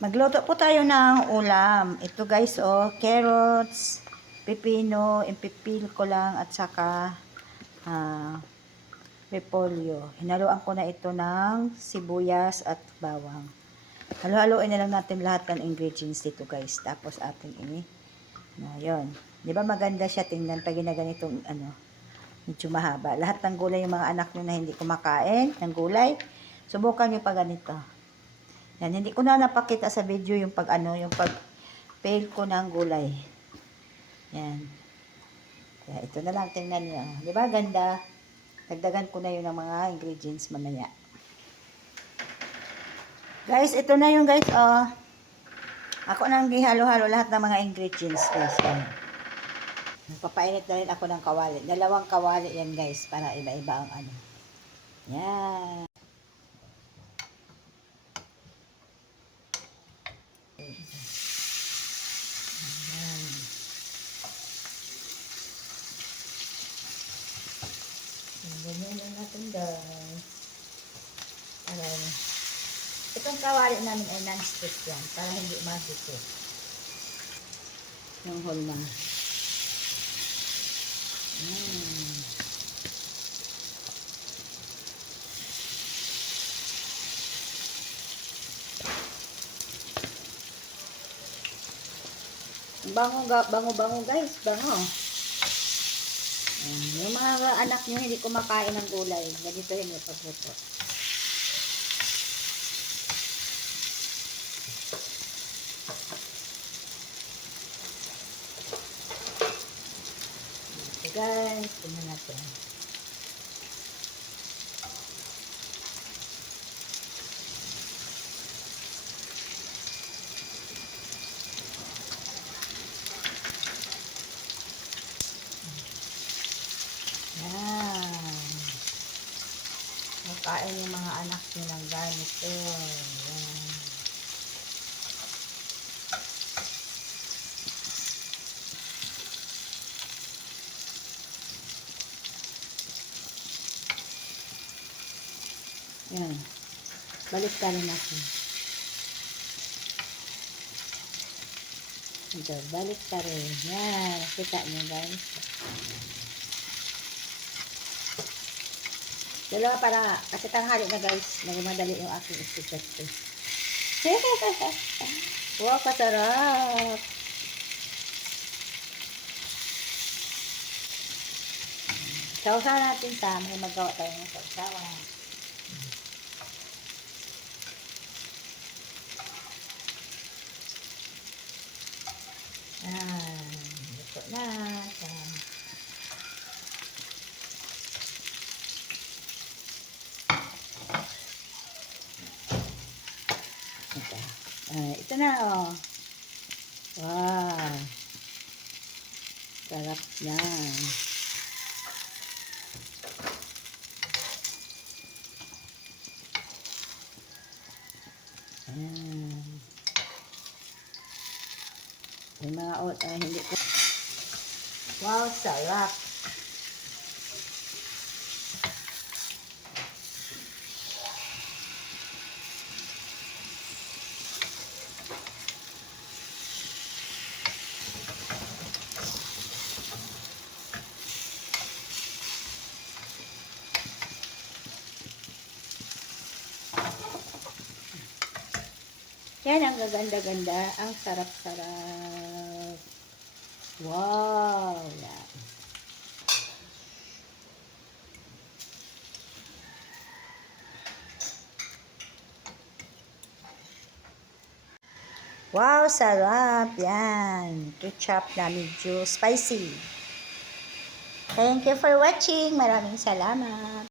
Magluto po tayo ng ulam. Ito guys, oh, carrots, pipino, impipil ko lang at saka repolyo. Hinaluan ko na ito ng sibuyas at bawang. Halo-haloin na lang natin lahat ng ingredients dito guys. Tapos ating yun. Di ba maganda siya tingnan pag ginaganitong medyo mahaba. Lahat ng gulay yung mga anak nyo na hindi kumakain ng gulay, subukan nyo pa ganito. Yan, hindi ko na napakita sa video yung yung pag-peel ko ng gulay. Yan. Kaya ito na lang, tingnan niyo. Di ba ganda? Dagdagan ko na yun ng mga ingredients mamaya. Guys, ito na yung guys, oh. Ako nang gihalo-halo lahat ng mga ingredients, guys. Nagpapainit na rin ako ng kawali. 2 kawali yan, guys, para iba-iba ang Yan. Ganyan lang natin guys. Itong kawali namin ay non-stick yan para hindi magdikit. Yung hulma. Bango guys, bango. Yung mga anak nyo hindi kumakain ng gulay, ganito yun yung pagluto. Okay guys, tingnan natin. Yan. Makain yung mga anak nyo ng ganito. Yan. Yan. Balik ka rin natin. Ito, balik ka rin. Yan. Kita nyo guys. Dalawa para, kasi tanghali na guys. Nagmadali yung aking istikat ko. Wow, kasarap. Sausaw natin sa may magawa tayo ng sausawan. Luto na. Ito na, oh. Wow. Sarap na. Yung mga hindi ko. Wow, sarap. Yan ang gaganda-ganda, ang sarap-sarap. Wow! Yan. Wow, sarap! Yan. Ketchup na medyo spicy. Thank you for watching. Maraming salamat.